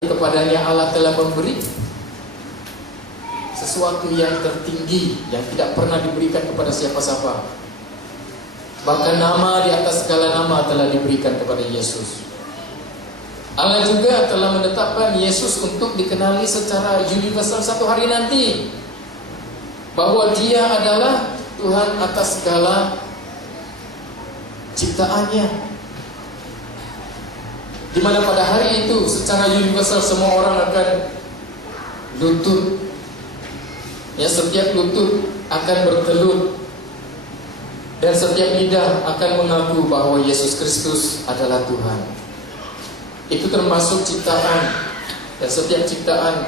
kepadanya Allah telah memberi sesuatu yang tertinggi yang tidak pernah diberikan kepada siapa-siapa. Bahkan nama di atas segala nama telah diberikan kepada Yesus. Allah juga telah menetapkan Yesus untuk dikenali secara universal satu hari nanti, bahwa Dia adalah Tuhan atas segala ciptaannya. Di mana pada hari itu secara universal semua orang akan lutut. Ya, setiap lutut akan bertelut dan setiap lidah akan mengaku bahwa Yesus Kristus adalah Tuhan. Itu termasuk ciptaan, dan setiap ciptaan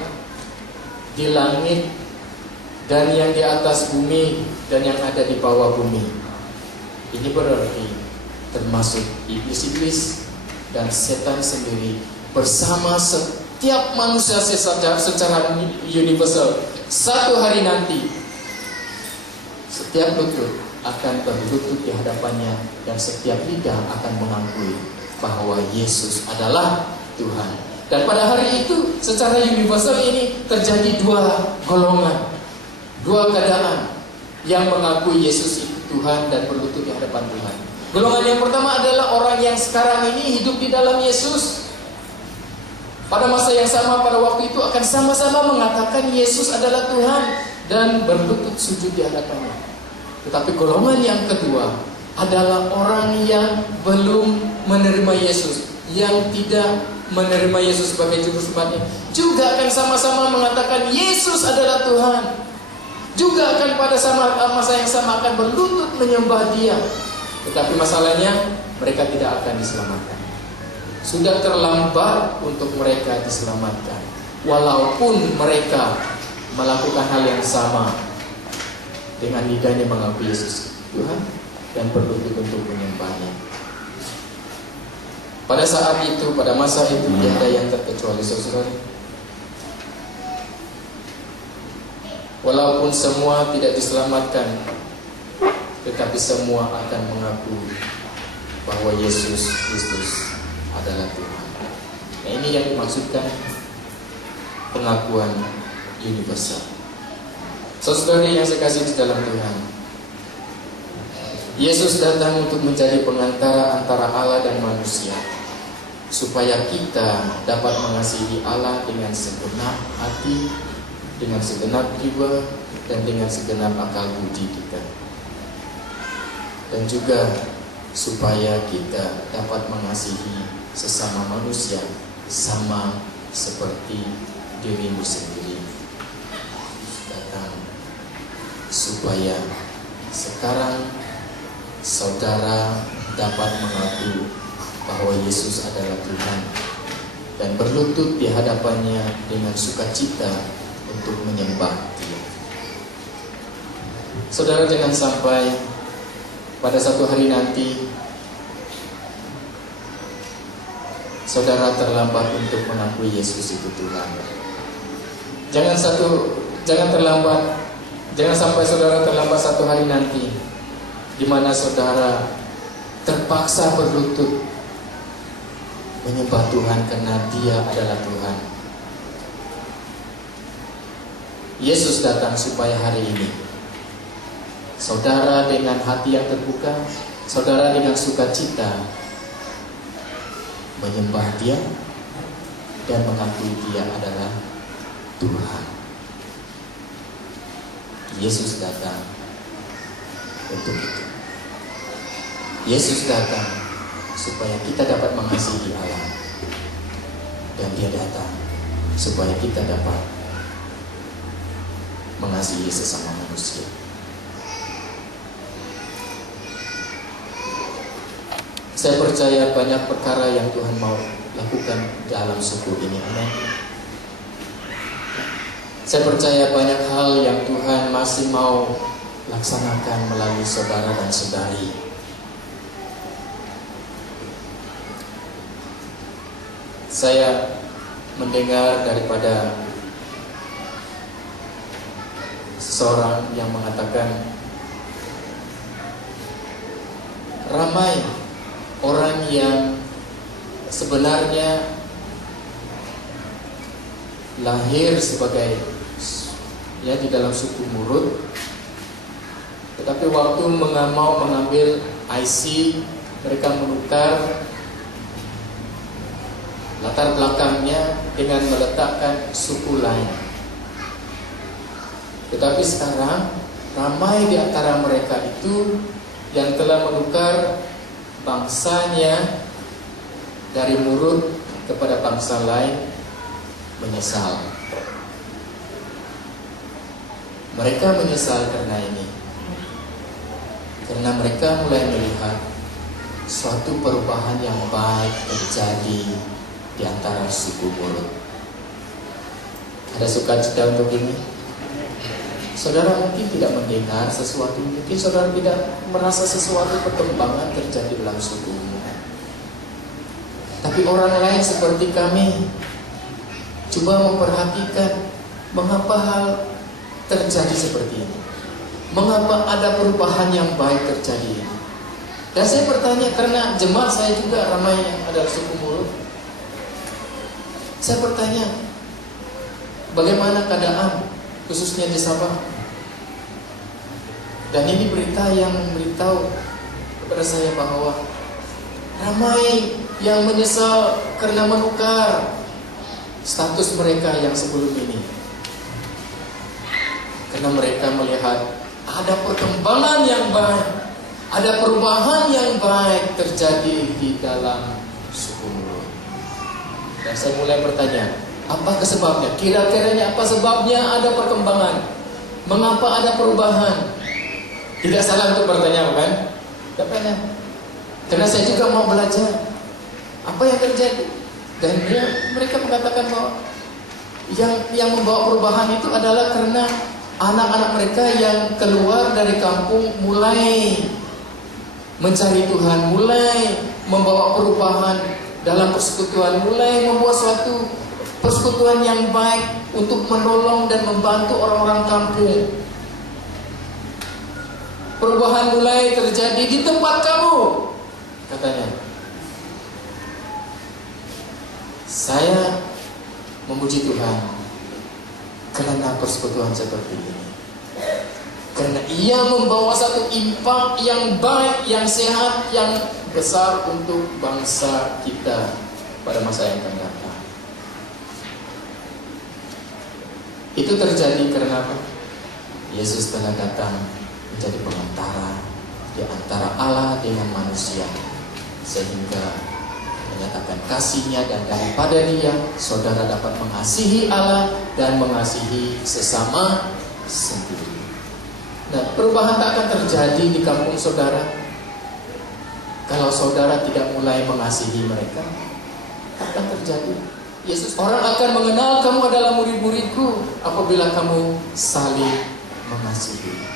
di langit dan yang di atas bumi dan yang ada di bawah bumi. Ini berarti termasuk iblis-iblis dan setan sendiri bersama setiap manusia secara universal. Satu hari nanti setiap lutut akan berlutut di hadapannya dan setiap lidah akan mengakui bahwa Yesus adalah Tuhan. Dan pada hari itu secara universal ini terjadi dua golongan, dua keadaan yang mengakui Yesus itu Tuhan dan berlutut di hadapan Tuhan. Golongan yang pertama adalah orang yang sekarang ini hidup di dalam Yesus. Pada masa yang sama, pada waktu itu akan sama-sama mengatakan Yesus adalah Tuhan dan berlutut sujud di hadapannya. Tetapi golongan yang kedua adalah orang yang belum menerima Yesus, yang tidak menerima Yesus sebagai juru selamatnya, juga akan sama-sama mengatakan Yesus adalah Tuhan. Juga akan pada masa yang sama akan berlutut menyembah Dia. Tetapi masalahnya mereka tidak akan diselamatkan. Sudah terlambat untuk mereka diselamatkan, walaupun mereka melakukan hal yang sama dengan lidahnya mengaku Yesus Tuhan dan berlutut untuk menyembahnya. Pada saat itu, pada masa itu, tiada yang terkecuali, saudara. Walaupun semua tidak diselamatkan, tetapi semua akan mengaku bahwa Yesus Kristus adalah Tuhan. Nah, ini yang dimaksudkan pengakuan universal. Saudara yang saya kasih di dalam Tuhan, Yesus datang untuk menjadi pengantara antara Allah dan manusia, supaya kita dapat mengasihi Allah dengan segenap hati, dengan segenap jiwa, dan dengan segenap akal budi kita. Dan juga supaya kita dapat mengasihi sesama manusia sama seperti dirimu sendiri. Datang supaya sekarang saudara dapat mengaku bahwa Yesus adalah Tuhan dan berlutut di hadapannya dengan sukacita untuk menyembah Dia. Saudara, jangan sampai pada satu hari nanti saudara terlambat untuk mengakui Yesus itu Tuhan. Jangan sampai saudara terlambat satu hari nanti di mana saudara terpaksa berlutut menyembah Tuhan karena Dia adalah Tuhan. Yesus datang supaya hari ini saudara dengan hati yang terbuka, saudara dengan sukacita menyembah Dia dan mengakui Dia adalah Tuhan. Yesus datang untuk itu. Yesus datang supaya kita dapat mengasihi Allah, dan Dia datang supaya kita dapat mengasihi sesama manusia. Saya percaya banyak perkara yang Tuhan mau lakukan dalam suku ini. Amin. Saya percaya banyak hal yang Tuhan masih mau laksanakan melalui saudara dan saudari. Saya mendengar daripada seseorang yang mengatakan ramai orang yang sebenarnya lahir sebagai ya di dalam suku Murut, tetapi waktu mau mengambil IC, mereka menukar latar belakangnya dengan meletakkan suku lain. Tetapi sekarang ramai di antara mereka itu yang telah menukar bangsanya dari Murut kepada bangsa lain menyesal. Mereka menyesal karena ini, karena mereka mulai melihat suatu perubahan yang baik terjadi di antara suku Murut. Ada sukacita untuk ini? Saudara mungkin tidak mendengar sesuatu, mungkin saudara tidak merasa sesuatu perkembangan terjadi dalam sukumu. Tapi orang lain seperti kami coba memperhatikan mengapa hal terjadi seperti ini, mengapa ada perubahan yang baik terjadi ini. Dan saya bertanya, karena jemaat saya juga ramai yang ada suku Murut. Saya bertanya, bagaimana keadaan khususnya di Sabah? Dan ini berita yang memberitahu kepada saya bahwa ramai yang menyesal karena menukar status mereka yang sebelum ini, karena mereka melihat ada perkembangan yang baik, ada perubahan yang baik terjadi di dalam suku Murut. Dan saya mulai bertanya, apa sebabnya? Kira-kiranya apa sebabnya ada perkembangan? Mengapa ada perubahan? Tidak salah untuk bertanya, kan? Tapi karena saya juga mau belajar apa yang terjadi. Dan mereka mengatakan bahwa yang membawa perubahan itu adalah karena anak-anak mereka yang keluar dari kampung mulai mencari Tuhan, mulai membawa perubahan dalam persekutuan, mulai membuat suatu persekutuan yang baik untuk menolong dan membantu orang-orang kampung. Perubahan mulai terjadi di tempat kamu, katanya. Saya memuji Tuhan karena persekutuan seperti ini, karena ia membawa satu impak yang baik, yang sehat, yang besar untuk bangsa kita pada masa yang akan datang. Itu terjadi karena apa? Yesus telah datang menjadi pengantara di antara Allah dengan manusia, sehingga menyatakan kasih-Nya, dan daripada Dia saudara dapat mengasihi Allah dan mengasihi sesama sendiri. Nah, perubahan tak akan terjadi di kampung saudara kalau saudara tidak mulai mengasihi mereka. Tak akan terjadi. Yesus, orang akan mengenal kamu adalah murid-muridku apabila kamu saling mengasihi.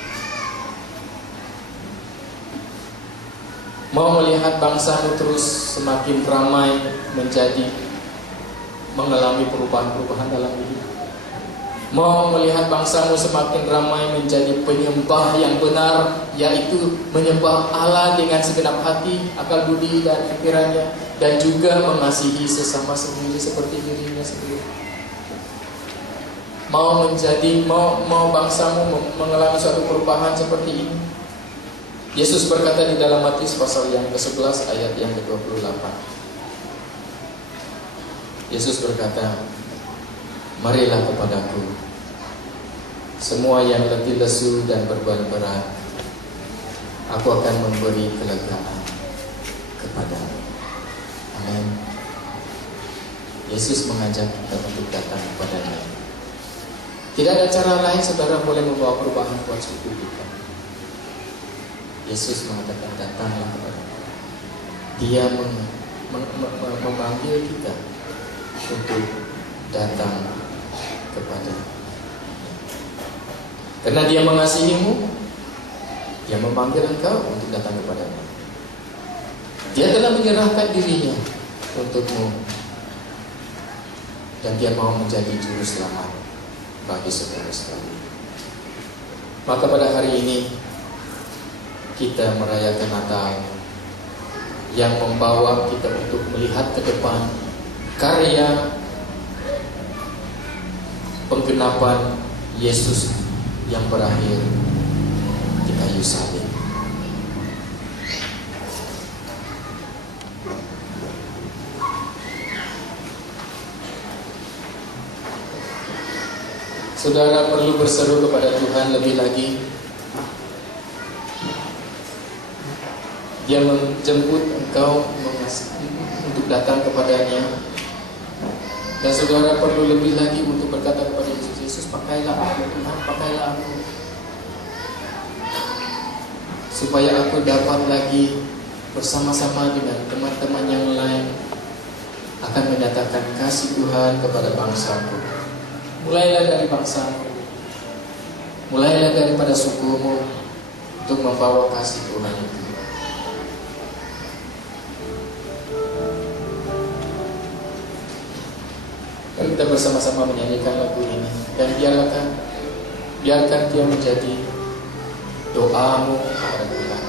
Mau melihat bangsamu terus semakin ramai menjadi mengalami perubahan-perubahan dalam hidup. Mau melihat bangsamu semakin ramai menjadi penyembah yang benar, yaitu menyembah Allah dengan segenap hati, akal budi dan pikirannya, dan juga mengasihi sesama sendiri seperti dirinya sendiri. Mau bangsamu mengalami suatu perubahan seperti ini. Yesus berkata di dalam Matius pasal yang ke-11 ayat yang ke-28. Yesus berkata, marilah kepadaku semua yang letih lesu dan beban berat, aku akan memberi kelegaan kepadamu. Amin. Yesus mengajak kita untuk datang kepadanya. Tidak ada cara lain saudara boleh membawa perubahan buat suku kita. Yesus mengatakan, datanglah kepada-Nya. Dia memanggil kita untuk datang kepada. Karena Dia mengasihimu, Dia memanggil engkau untuk datang kepada-Nya. Dia telah menyerahkan dirinya untukmu, dan Dia mau menjadi juru selamat bagi saudara sekalian. Maka pada hari ini kita merayakan Natal yang membawa kita untuk melihat ke depan karya penggenapan Yesus yang berakhir di kayu salib. Saudara perlu berseru kepada Tuhan lebih lagi. Dia menjemput engkau untuk datang kepadanya. Dan saudara perlu lebih lagi untuk berkata kepada Yesus, Yesus, pakailah aku Tuhan, pakailah aku, supaya aku dapat lagi bersama-sama dengan teman-teman yang lain akan menyatakan kasih Tuhan kepada bangsaku. Mulailah dari bangsamu, mulailah daripada sukumu untuk membawa kasih Tuhan itu. Mari kita bersama-sama menyanyikan lagu ini, dan biarkan dia menjadi doamu kepada Tuhan.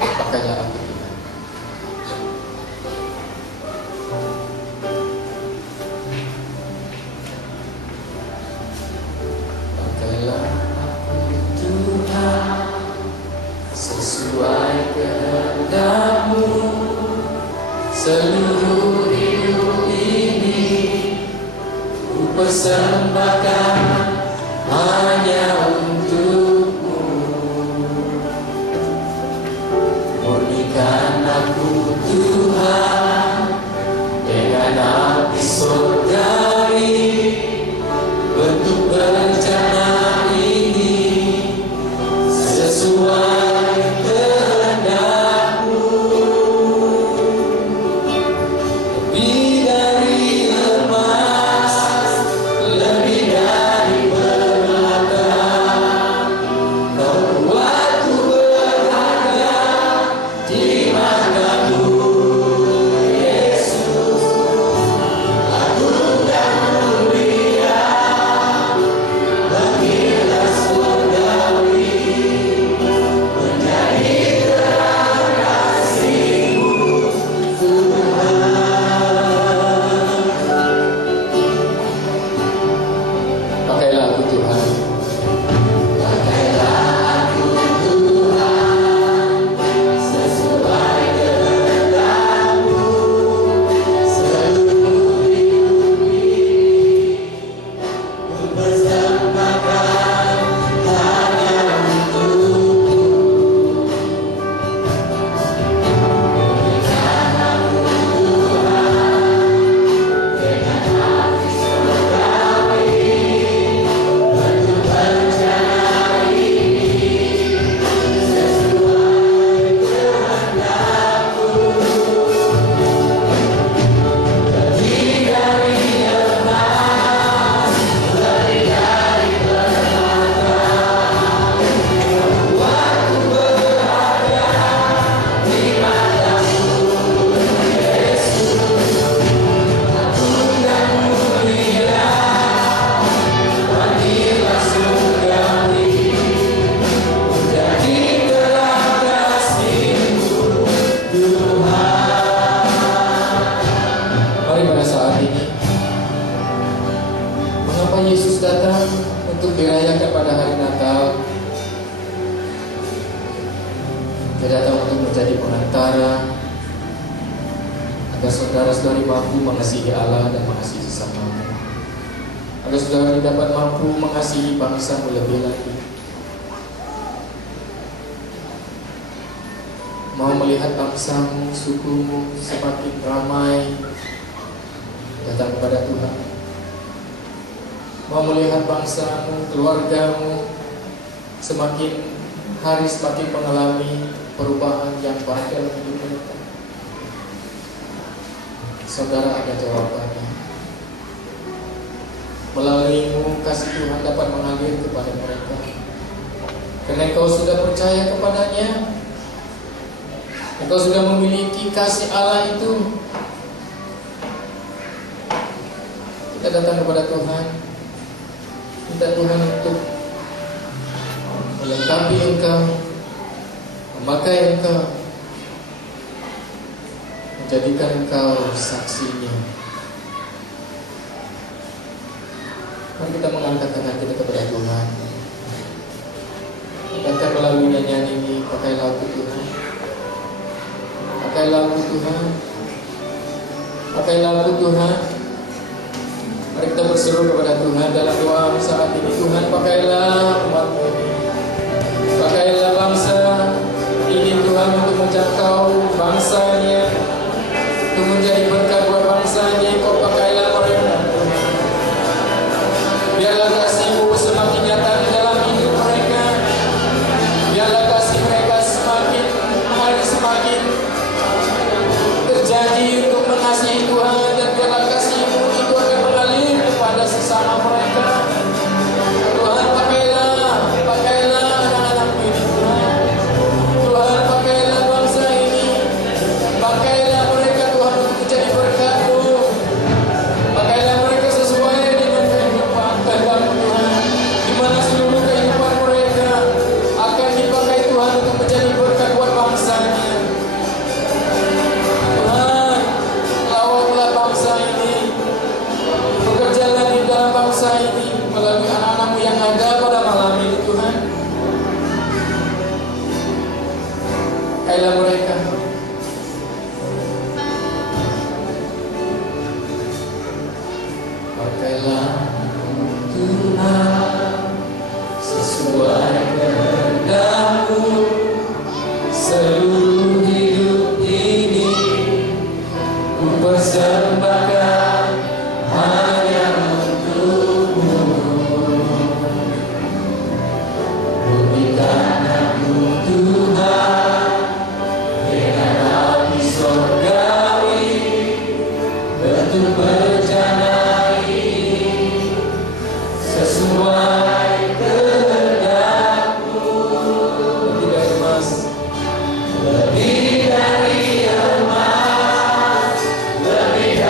Pakailah aku Tuhan. Pakailah aku Tuhan sesuai kehendak-Mu. Seluruh hidup ini ku persembahkan hanya untuk-Mu. Murnikan aku Tuhan dengan api surgawi, bentuk berencana ini sesuai kehendak-Mu. Lebih dari emas, lebih dari permata, Kau buatku berharga di mata-Mu, Yesus. Aku tak mulia, bagilah surgawi, menjadi terang kasih-Mu, Tuhan. Pakailah aku Tuhan. Pakailah aku Tuhan sesuai kehendak-Mu. Seluruh hidup ini ku persembahkan hanya untuk-Mu. Berikan aku Tuhan dengan hati surgawi, bentuk rencana ini sesuai kehendak-Mu. Lebih dari emas, lebih dari permata, buatku berharga di mata-Mu, Yesus. Aku tak mulia, bagilah surgawi, menjadi terang kasih-Mu, Tuhan. Mari pada saat ini, mengapa Yesus datang untuk dirayakan pada hari Natal? Dia datang untuk menjadi pengantara agar saudara-saudari mampu mengasihi Allah dan mengasihi sesamamu, agar saudara dapat mampu mengasihi bangsa-Mu lebih lagi. Mau melihat bangsa-Mu, suku-Mu semakin ramai datang kepada Tuhan. Mau melihat bangsa-Mu, keluarga-Mu semakin hari semakin mengalami perubahan yang baik dalam hidup mereka. Saudara, ada jawabannya. Melalui-Mu kasih Tuhan dapat mengalir kepada mereka. Karena Engkau sudah percaya kepadanya, Engkau sudah memiliki kasih Allah itu. Kita datang kepada Tuhan, minta Tuhan untuk melengkapi engkau, memakai engkau Jadikan Engkau saksinya. Mari kita mengangkat tangan kita kepada Tuhan. Katakan melalui nyanyian ini, pakailah aku Tuhan, pakailah aku Tuhan, pakailah aku Tuhan. Mari kita berseru kepada Tuhan dalam doa saat ini. Tuhan, pakailah umat-Mu ini, pakailah bangsa ini Tuhan untuk menjangkau bangsanya, untuk menjadi berkat buat bangsanya. Kau pakailah mereka. Biarlah kasih-Mu semakin nyata di dalam hidup mereka. Biarlah kasih mereka semakin hari semakin terjadi untuk mengasihi Tuhan, dan biarlah kasih-Mu itu akan mengalir kepada sesama mereka. Tuhan, pakailah anak-anak-Mu ini Tuhan. Tuhan, pakailah bangsa ini, pakailah mereka Tuhan untuk menjadi berkat-Mu. Pakailah mereka sesuai dengan kehidupan kehendak-Mu Tuhan, di mana seluruh kehidupan mereka akan dipakai Tuhan untuk menjadi berkat buat bangsanya. Tuhan, lawatlah bangsa ini, bekerjalah di dalam bangsa ini melalui anak-anak-Mu yang ada pada malam ini Tuhan. Pakailah mereka. Pakailah Tuhan sesuai kehendak-Mu. Seluruh hidup ini ku persembahkan hanya untuk-Mu. Berikan aku Tuhan dengan hati surgawi untuk berjalani sesuai kehendak-Mu. Lebih dari emas, lebih dari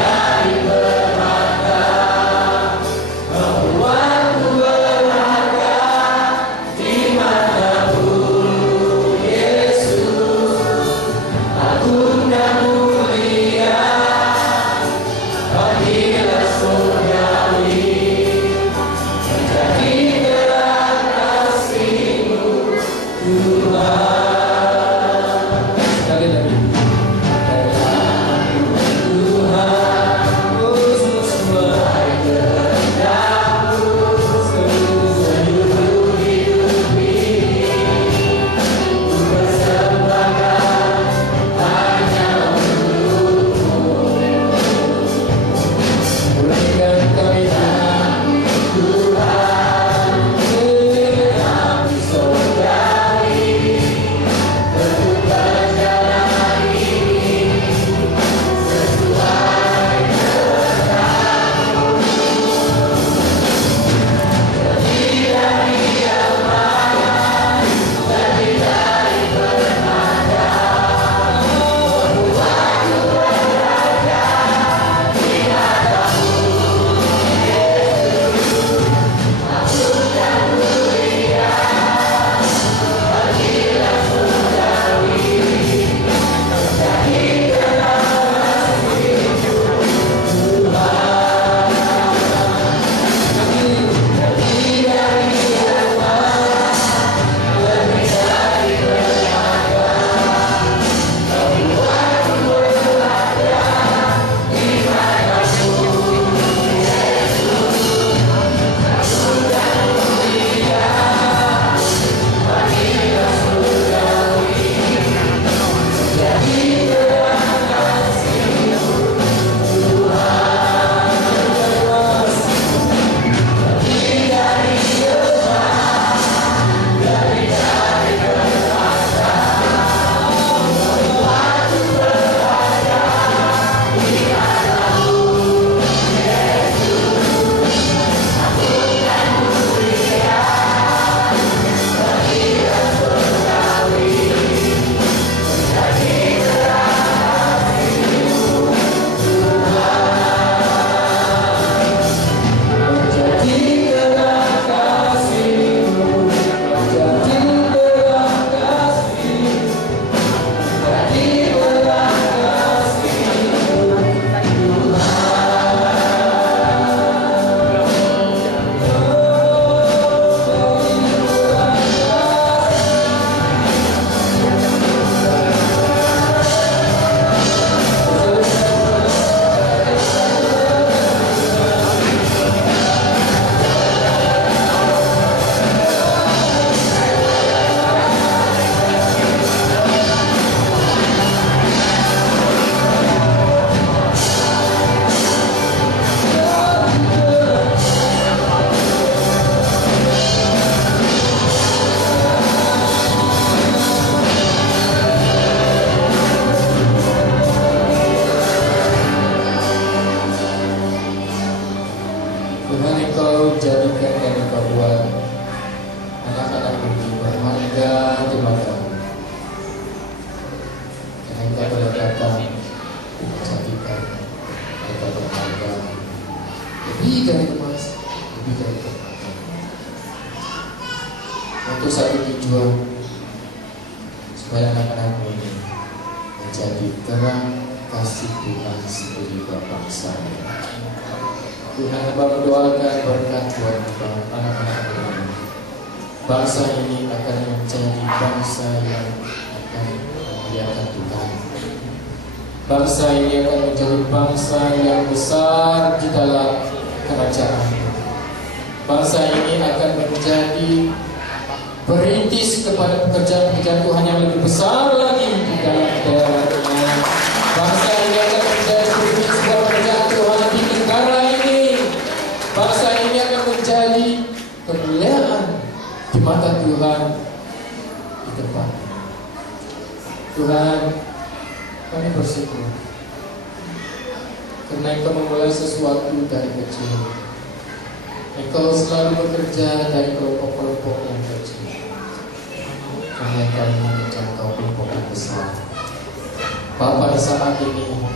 lebih dari emas, lebih dari permata. Untuk satu tujuan, supaya anak-anak ini menjadi terang kasih Tuhan sebagai bangsa. Tuhan Bapa mendoakan berkat buat anak-anak ini. Bangsa ini akan menjadi bangsa yang akan memuliakan Tuhan. Bangsa ini akan menjadi bangsa yang besar di dalam kerajaan. Bangsa ini akan menjadi perintis kepada pekerjaan-pekerjaan Tuhan yang lebih besar lagi di dalam daerahnya. Bangsa ini akan menjadi perintis kepada pekerjaan Tuhan di negara ini. Bangsa ini akan menjadi kemuliaan di mata Tuhan di depan. Tuhan, kami bersyukur karena Engkau memulai sesuatu dari kecil. Engkau selalu bekerja dari kelompok-kelompok yang kecil. Karena kami menjangkau kelompok yang besar. Bapak, di saat ini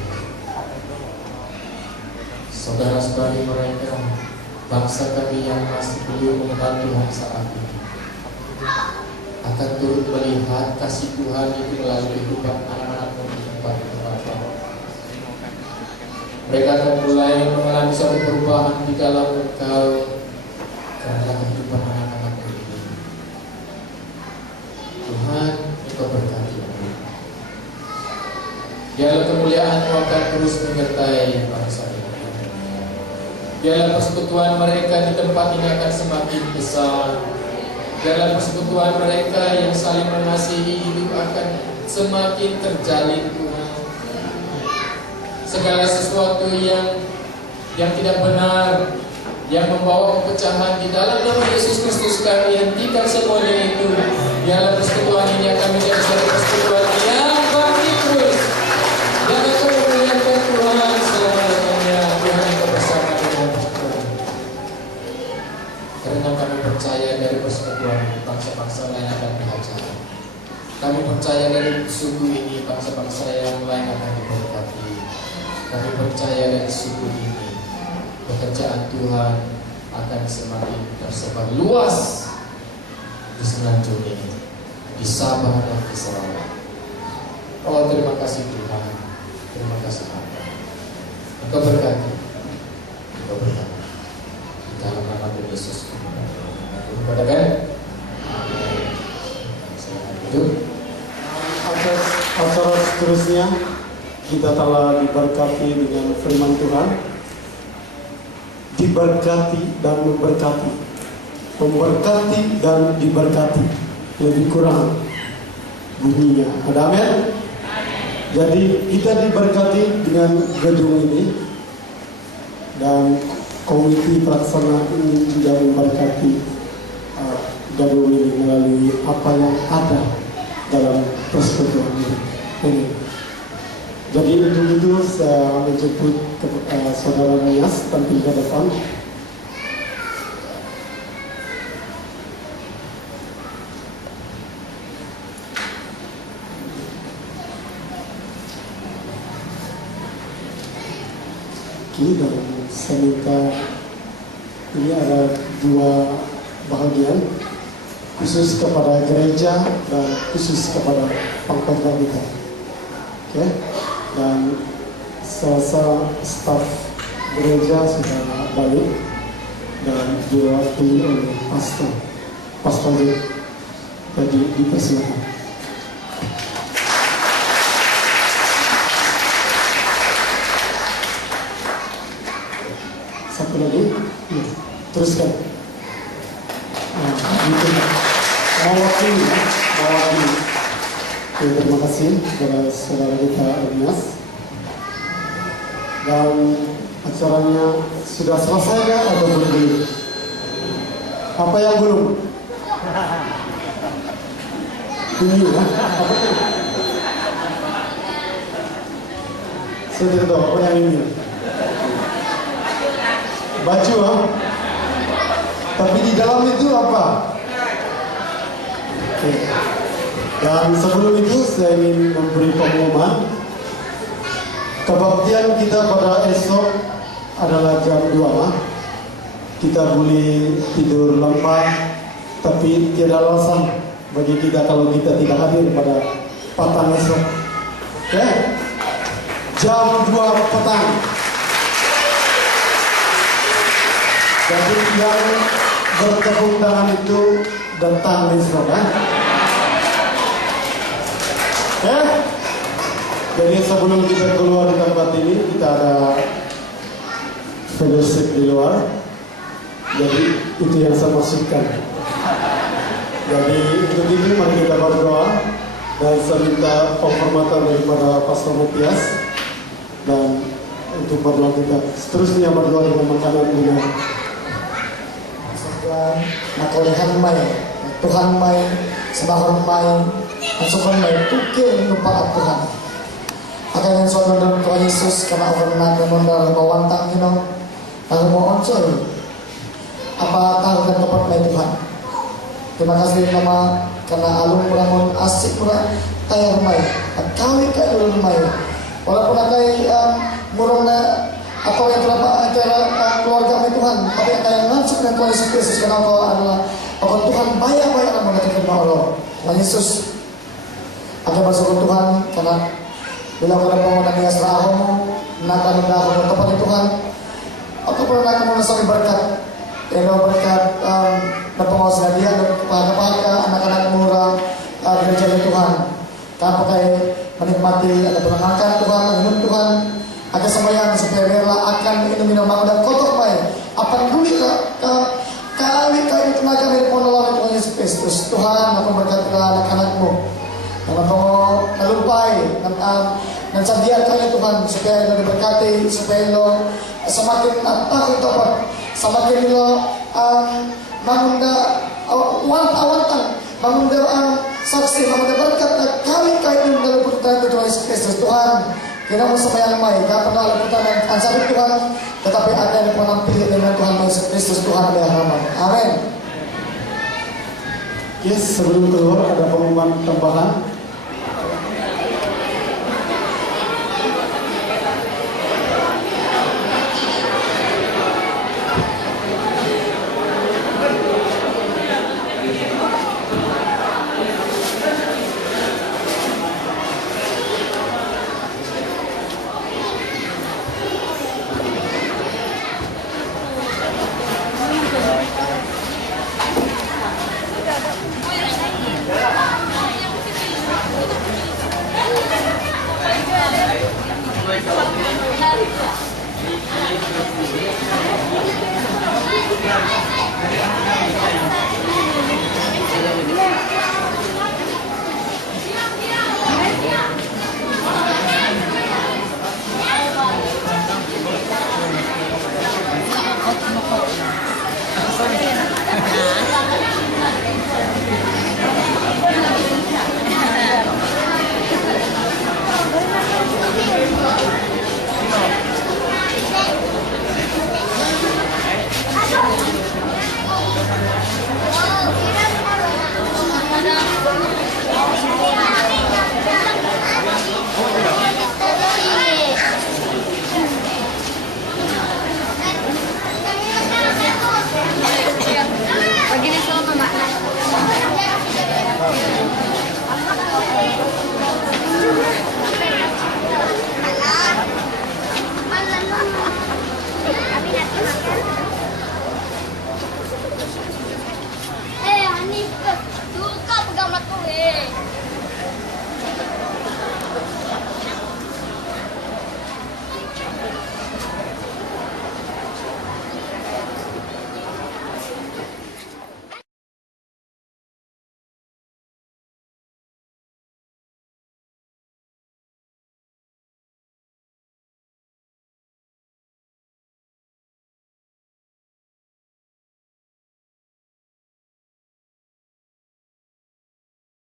saudara-saudari mereka, bangsa kami yang masih belum mengenal Tuhan saat ini, akan turut melihat kasih Tuhan itu melalui kehidupan anak-anakmu di tempat Bapak. Mereka akan mulai mengalami suatu perubahan di dalam Engkau karena kehidupan anak-anakmu ini. Tuhan, Engkau berkati mereka. Biarlah kemuliaan-Mu akan terus menyertai bangsa ini. Biarlah persekutuan mereka di tempat ini akan semakin besar. Biarlah persekutuan mereka yang saling mengasihi hidup akan semakin terjalin, Tuhan. Segala sesuatu yang tidak benar, yang membawa perpecahan di dalam nama Yesus Kristus kami hentikan semuanya itu. Biarlah persekutuan ini akan menjadi satu persekutuan yang bangkit terus, yang akan memuliakan Tuhan selama-lamanya. Tuhan yang bersama dengan kita. Karena kami percaya dari persekutuan bangsa-bangsa lain akan dihajar. Kami percaya dari suku ini bangsa-bangsa yang lain akan diberkati. Kami percaya dari suku ini pekerjaan Tuhan akan semakin tersebar luas di Semenanjung ini, di Sabah dan di Sarawak. Oh, terima kasih Tuhan, terima kasih Bapa. Engkau berkati, Engkau berkati. Di dalam nama Tuhan Yesus. Katakan, silakan duduk. Atas acara seterusnya kita telah diberkati dengan firman Tuhan. Diberkati dan memberkati, memberkati dan diberkati, lebih kurang bunyinya. Ada amin? Jadi kita diberkati dengan gedung ini, dan komite pelaksana ini juga memberkati gedung ini melalui apa yang ada dalam persekutuan ini. Jadi untuk itu saya menjemput saudara Nias tampil ke depan. Oke, dan saya minta ini ada dua bahagian, khusus kepada gereja dan khusus kepada pangkatnya kita. Oke. Dan selasa staf gereja sudah balik dan diwakili oleh pastor jadi dipersilakan. Satu lagi, ya, teruskan. Gitu. Mewakili. Terima kasih kepada saudara kita Nias. Dan acaranya sudah selesai kan atau belum? Apa yang belum? Ini ya? Apa itu? Saya tidak tahu apa yang ini. Baju, ha? Tapi di dalam itu apa? Oke. Dan sebelum itu saya ingin memberi pengumuman. Kebaktian kita pada esok adalah jam 2. kita boleh tidur lempar, tapi tidak alasan bagi kita kalau kita tidak hadir pada petang esok. Oke? Jam 2 petang. Jadi yang bertepuk tangan itu datang besok, kan? Oke? Jadi sebelum kita keluar di tempat ini, kita ada fellowship di luar. Jadi itu yang saya maksudkan. Jadi untuk ini mari kita berdoa dan saya minta penghormatan daripada Pastor Matias dan untuk berdoa kita. Seterusnya berdoa dengan makanan dengan nakolehan may Tuhan may sembahon may ansukan may tukil nupaat Tuhan akan yang suatu dalam Tuhan Yesus karena orang nagamon dalam bawantang lalu mohon soy apa tahu dan tepat may Tuhan. Terima kasih nama karena alung puramun asik pura tayar may at kawin kayo dulu may walaupun akay murong na atau yang terdapat antara keluarga kami Tuhan, tapi yang langsung dengan Tuhan Yesus Kristus karena Engkau adalah Engkau Tuhan banyak-banyak yang mengatakan Allah. Tuhan Yesus akan bersyukur Tuhan karena bila Engkau dapat mengenai asrahamu, menakan aku tempat Tuhan, aku pernah akan menasami berkat, yang berkat dan penguasa dia dan kepada anak-anak murah gereja Tuhan. Kau pakai menikmati ada makan Tuhan, minum Tuhan. Akan sembahyang supaya rela akan minum bangun dan kotor baik. Apa dulu kali tenaga dari penolong Tuhan Yesus Kristus. Tuhan aku berkati anak-anakmu. Dan aku melupai dan sediakan Tuhan supaya lo diberkati, supaya lo semakin takut tobat, semakin lo mengunda awantan, mengunda saksi, mengunda berkat kali dalam perbuatan Tuhan Yesus Kristus. Tuhan kita mau sembahyang mai, tak pernah leputan dan ansabit Tuhan, tetapi ada yang menampil dengan Tuhan Yesus Kristus Tuhan yang rahmat. Amin. Yes, sebelum keluar ada pengumuman tambahan. Thank you.